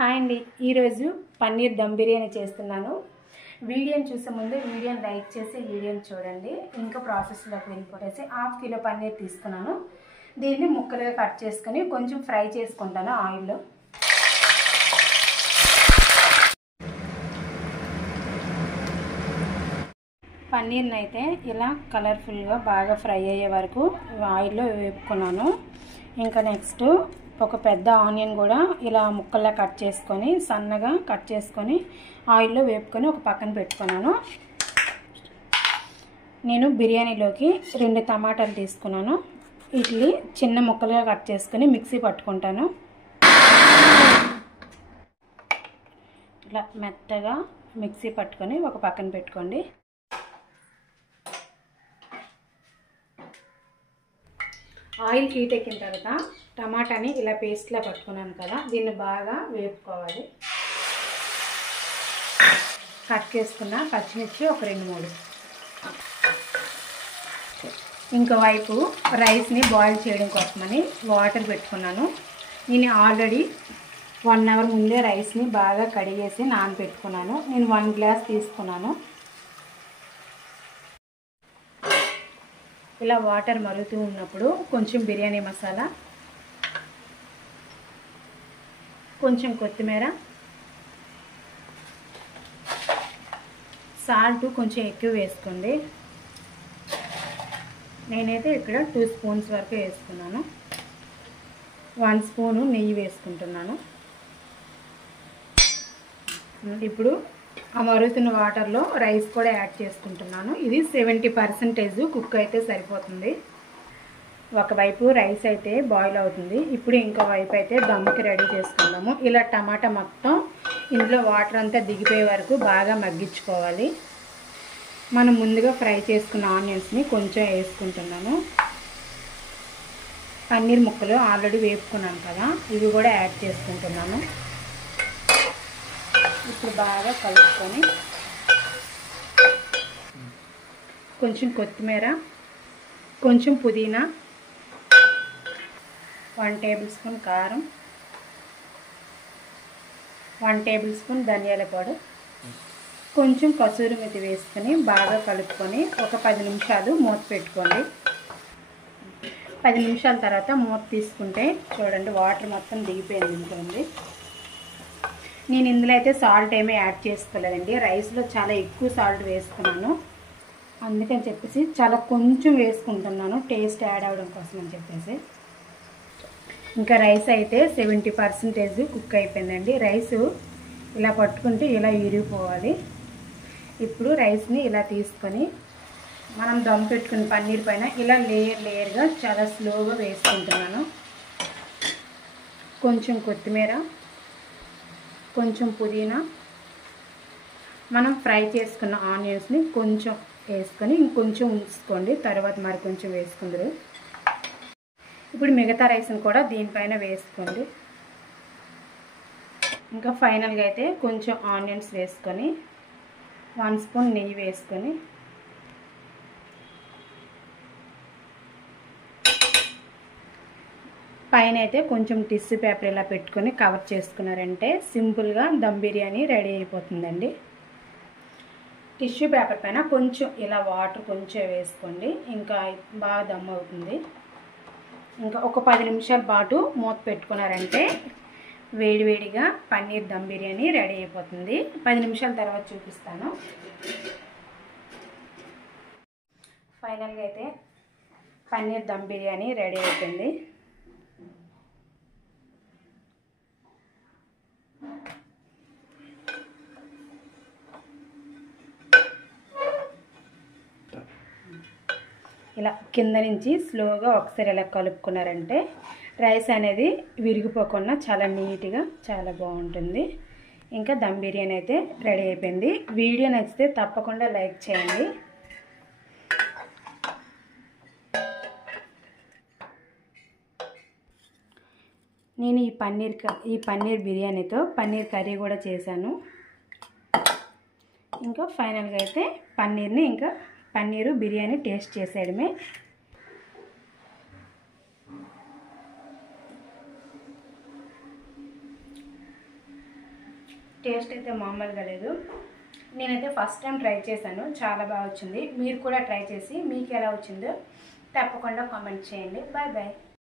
Hi అండి, ఈరోజు పన్నీర్ దమ్ బిర్యానీ చేస్తున్నాను. వీడియోని చూసే ముందు వీడియోని లైక్ చేసి వీడియోని చూడండి. ఇంకా ప్రాసెస్లోకి వెళ్ళిపోయేసి 1/2 కిలో పన్నీర్ తీసుకున్నాను. దీన్ని ముక్కలుగా కట్ చేసుకొని కొంచెం ఫ్రై చేసుకుంటాను ఆయిల్లో. పన్నీర్ని అయితే ఇలా కలర్ఫుల్గా బాగా ఫ్రై అయ్యే వరకు ఆయిల్లో వేపుకున్నాను. ఇంకా నెక్స్ట్ ఒక పెద్ద ఆనియన్ కూడా ఇలా ముక్కల్లా కట్ చేసుకొని సన్నగా కట్ చేసుకొని ఆయిల్లో వేపుకొని ఒక పక్కన పెట్టుకున్నాను. నేను బిర్యానీలోకి 2 టమాటాలు తీసుకున్నాను. వీటిని చిన్న ముక్కలుగా కట్ చేసుకొని మిక్సీ పట్టుకుంటాను. ఇలా మెత్తగా మిక్సీ పట్టుకొని ఒక పక్కన పెట్టుకోండి. ఆయిల్ హీట్ ఎక్కిన తర్వాత టమాటాని ఇలా పేస్ట్లా పట్టుకున్నాను కదా, దీన్ని బాగా వేపుకోవాలి. కట్ చేసుకున్న పచ్చిమిర్చి ఒక 2-3. ఇంకోవైపు రైస్ని బాయిల్ చేయడం కోసమని వాటర్ పెట్టుకున్నాను. నేను ఆల్రెడీ 1 అవర్ ముందే రైస్ని బాగా కడిగేసి నానబెట్టుకున్నాను. నేను 1 గ్లాస్ తీసుకున్నాను. ఇలా వాటర్ మరుగుతూ ఉన్నప్పుడు కొంచెం బిర్యానీ మసాలా, కొంచెం కొత్తిమీర, సాల్ట్ కొంచెం ఎక్కువ వేసుకోండి. నేనైతే ఇక్కడ 2 స్పూన్స్ వరకు వేసుకున్నాను. 1 స్పూను నెయ్యి వేసుకుంటున్నాను. ఇప్పుడు ఆ మరుగుతున్న వాటర్లో రైస్ కూడా యాడ్ చేసుకుంటున్నాను. ఇది 70% కుక్ అయితే సరిపోతుంది. ఒకవైపు రైస్ అయితే బాయిల్ అవుతుంది. ఇప్పుడు ఇంకో వైపు అయితే దమ్కి రెడీ చేసుకుందాము. ఇలా టమాటా మొత్తం ఇందులో వాటర్ అంతా దిగిపోయే వరకు బాగా మగ్గించుకోవాలి. మనం ముందుగా ఫ్రై చేసుకున్న ఆనియన్స్ని కొంచెం వేసుకుంటున్నాను. పన్నీర్ ముక్కలు ఆల్రెడీ వేపుకున్నాను కదా, ఇవి కూడా యాడ్ చేసుకుంటున్నాను. ఇప్పుడు బాగా కలుపుకొని కొంచెం కొత్తిమీర, కొంచెం పుదీనా, 1 టేబుల్ స్పూన్ కారం, 1 టేబుల్ స్పూన్ ధనియాల పౌడర్, కొంచెం కసూరి మెతి వేసుకొని బాగా కలుపుకొని ఒక 10 నిమిషాలు మూత పెట్టుకోండి. 10 నిమిషాల తర్వాత మూత తీసుకుంటే చూడండి వాటర్ మొత్తం దిగిపోయింది ఉంటుంది. నేను ఇందులో అయితే సాల్ట్ ఏమీ యాడ్ చేసుకోలేదండి. రైస్లో చాలా ఎక్కువ సాల్ట్ వేసుకున్నాను. అందుకని చెప్పేసి చాలా కొంచెం వేసుకుంటున్నాను, టేస్ట్ యాడ్ అవ్వడం కోసం అని చెప్పేసి. ఇంకా రైస్ అయితే 70% కుక్ అయిపోయిందండి. రైస్ ఇలా పట్టుకుంటే ఇలా ఇరిగిపోవాలి. ఇప్పుడు రైస్ని ఇలా తీసుకొని మనం దమ్ పెట్టుకున్న పన్నీర్ పైన ఇలా లేయర్గా చాలా స్లోగా వేసుకుంటున్నాను. కొంచెం కొత్తిమీర, కొంచెం పుదీనా, మనం ఫ్రై చేసుకున్న ఆనియన్స్ని కొంచెం వేసుకొని ఇంకొంచెం ఉంచుకోండి, తర్వాత మరి కొంచెం వేసుకుందరు. ఇప్పుడు మిగతా రైస్ని కూడా దీనిపైన వేసుకోండి. ఇంకా ఫైనల్గా అయితే కొంచెం ఆనియన్స్ వేసుకొని 1 స్పూన్ నెయ్యి వేసుకొని పైన అయితే కొంచెం టిష్యూ పేపర్ ఇలా పెట్టుకొని కవర్ చేసుకున్నారంటే సింపుల్గా దమ్ బిర్యానీ రెడీ అయిపోతుందండి. టిష్యూ పేపర్ పైన కొంచెం ఇలా వాటర్ కొంచెం వేసుకోండి, ఇంకా బాగా దమ్ అవుతుంది. ఇంకా ఒక 10 నిమిషాల పాటు మూత పెట్టుకున్నారంటే వేడివేడిగా పన్నీర్ దమ్ బిర్యానీ రెడీ అయిపోతుంది. 10 నిమిషాల తర్వాత చూపిస్తాను. ఫైనల్గా అయితే పన్నీర్ దమ్ బిర్యానీ రెడీ అయిపోయింది. ఇలా కింద నుంచి స్లోగా ఒకసారి ఇలా కలుపుకున్నారంటే రైస్ అనేది విరిగిపోకుండా చాలా నీట్గా చాలా బాగుంటుంది. ఇంకా దమ్ బిర్యానీ అయితే రెడీ అయిపోయింది. వీడియో నచ్చితే తప్పకుండా లైక్ చేయండి. నేను ఈ పన్నీర్ బిర్యానీతో పన్నీర్ కర్రీ కూడా చేశాను. ఇంకా ఫైనల్గా అయితే పన్నీరు బిర్యానీ టేస్ట్ చేసేయడమే. టేస్ట్ అయితే మామూలుగా లేదు. నేనైతే ఫస్ట్ టైం ట్రై చేశాను, చాలా బాగా వచ్చింది. మీరు కూడా ట్రై చేసి మీకు ఎలా వచ్చిందో తప్పకుండా కామెంట్ చేయండి. Bye bye.